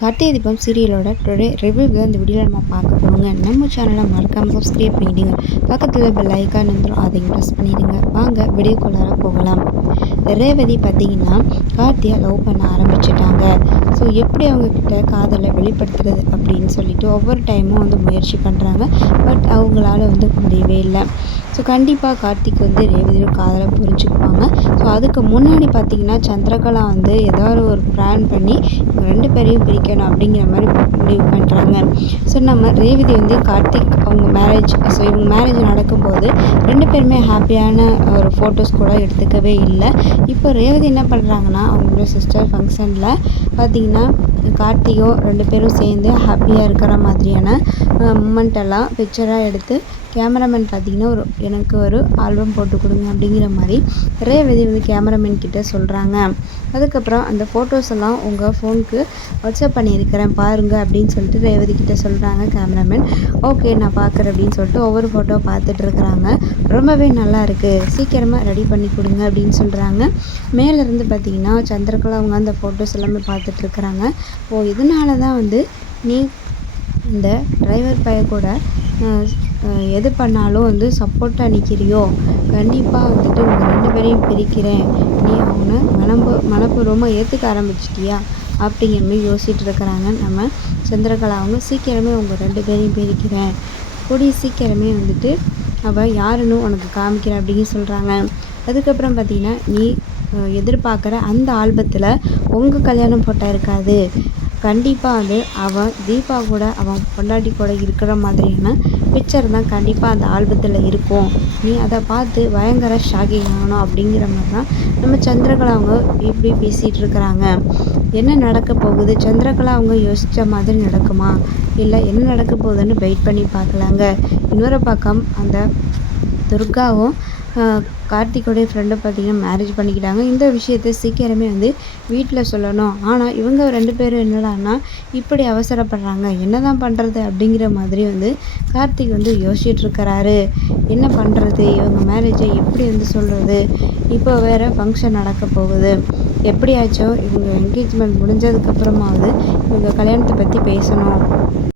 Karthigai Deepam சீரியலோட today review தான் இந்த வீடியோவில் நம்ம பார்க்க போகிறோங்க. நம்ம சேனலை மறக்காமல் சப்ஸ்கிரைப் பண்ணிவிடுங்க. பக்கத்தில் பெல் ஐக்கான் வந்துடும், அதையும் ப்ரெஸ் பண்ணிடுங்க. வாங்க வீடியோக்குள்ளார போகலாம். ரேவதி பார்த்திங்கன்னா கார்த்தியை லவ் பண்ண ஆரம்பிச்சிட்டாங்க. ஸோ எப்படி அவங்கக்கிட்ட காதலை வெளிப்படுத்துறது அப்படின்னு சொல்லிட்டு ஒவ்வொரு டைமும் முயற்சி பண்ணுறாங்க. பட் அவங்களால முடியவே இல்லை. ஸோ கண்டிப்பாக கார்த்திக் ரேவதியோட காதலை புரிஞ்சுக்குவாங்க. ஸோ அதுக்கு முன்னாடி பார்த்திங்கன்னா சந்திரகலா ஏதாவது ஒரு பிளான் பண்ணி இவங்க 2 பேரையும் பிரிக்கணும் அப்படிங்கிற மாதிரி முடிவு பண்ணுறாங்க. ஸோ நம்ம ரேவதி கார்த்திக் அவங்க மேரேஜ் இவங்க மேரேஜ் நடக்கும்போது 2 பேருமே ஹாப்பியான ஒரு ஃபோட்டோஸ் கூட எடுத்துக்கவே இல்லை. இப்போ ரேவதி என்ன பண்ணுறாங்கன்னா அவங்களோட சிஸ்டர் ஃபங்க்ஷனில் பார்த்திங்கன்னா கார்த்திகோ 2 பேரும் சேர்ந்து ஹாப்பியாக இருக்கிற மாதிரியான மூமெண்ட் எல்லாம் பிக்சராக எடுத்து கேமராமேன் பார்த்திங்கன்னா எனக்கு ஒரு ஆல்பம் போட்டு கொடுங்க அப்படிங்கிற மாதிரி ரேவதி கேமராமேன் கிட்டே சொல்கிறாங்க. அதுக்கப்புறம் அந்த ஃபோட்டோஸ் எல்லாம் உங்கள் ஃபோனுக்கு வாட்ஸ்அப் பண்ணியிருக்கிறேன் பாருங்கள் அப்படின்னு சொல்லிட்டு ரேவதி கிட்டே சொல்கிறாங்க கேமராமேன். ஓகே நான் பார்க்குறேன் அப்படின்னு சொல்லிட்டு ஒவ்வொரு ஃபோட்டோ பார்த்துட்ருக்குறாங்க. ரொம்பவே நல்லா இருக்குது, சீக்கிரமாக ரெடி பண்ணி கொடுங்க அப்படின்னு சொல்கிறாங்க. மேலேருந்து பார்த்திங்கன்னா சந்திரகலா அவங்க அந்த ஃபோட்டோஸ் எல்லாமே பார்த்துட்ருக்குறாங்க. இதனால தான் நீ இந்த டிரைவர் பைய கூட எது பண்ணாலும் சப்போர்ட்டாக நிற்கிறியோ, கண்டிப்பாக உங்கள் 2 பேரையும் பிரிக்கிறேன், நீ அவனை மனப்பூர்வமாக ஏற்றுக்க ஆரம்பிச்சிட்டியா அப்படிங்கிற மாதிரி யோசிச்சுட்டு இருக்கிறாங்க நம்ம சந்திரகலா. அவங்க சீக்கிரமே உங்கள் 2 பேரையும் பிரிக்கிறேன், கூடிய சீக்கிரமே அவள் யாருன்னு உனக்கு காமிக்கிறேன் அப்படின்னு சொல்கிறாங்க. அதுக்கப்புறம் பார்த்திங்கன்னா நீ எதிர்பார்க்குற அந்த ஆல்பத்தில் உங்கள் கல்யாணம் ஃபோட்டோ இருக்காது, கண்டிப்பாக அவன் தீபா கூட அவன் பொண்டாட்டி கூட இருக்கிற மாதிரியான பிக்சர் தான் கண்டிப்பாக அந்த ஆல்பத்தில் இருக்கும், நீ அதை பார்த்து பயங்கர ஷாக்கிங் ஆகணும் அப்படிங்கிற மாதிரி தான் நம்ம சந்திரகலா அவங்க இப்படி பேசிகிட்டு இருக்கிறாங்க. என்ன நடக்க போகுது, சந்திரகலா அவங்க யோசித்த மாதிரி நடக்குமா, இல்லை என்ன நடக்க போகுதுன்னு வெயிட் பண்ணி பார்க்கலாங்க. இன்னொரு பக்கம் அந்த துர்காவும் கார்த்திகோடைய ஃப்ரெண்டை பார்த்திங்கன்னா மேரேஜ் பண்ணிக்கிட்டாங்க. இந்த விஷயத்தை சீக்கிரமே வீட்டில் சொல்லணும். ஆனால் இவங்க 2 பேரும் என்னடான்னா இப்படி அவசரப்படுறாங்க, என்ன தான் பண்ணுறது அப்படிங்கிற மாதிரி கார்த்திக் யோசிச்சுட்ருக்கிறாரு. என்ன பண்ணுறது, இவங்க மேரேஜை எப்படி சொல்கிறது, இப்போ வேறு ஃபங்க்ஷன் நடக்க போகுது, எப்படியாச்சும் இவங்க என்கேஜ்மெண்ட் முடிஞ்சதுக்கப்புறமாவது இவங்க கல்யாணத்தை பற்றி பேசணும்.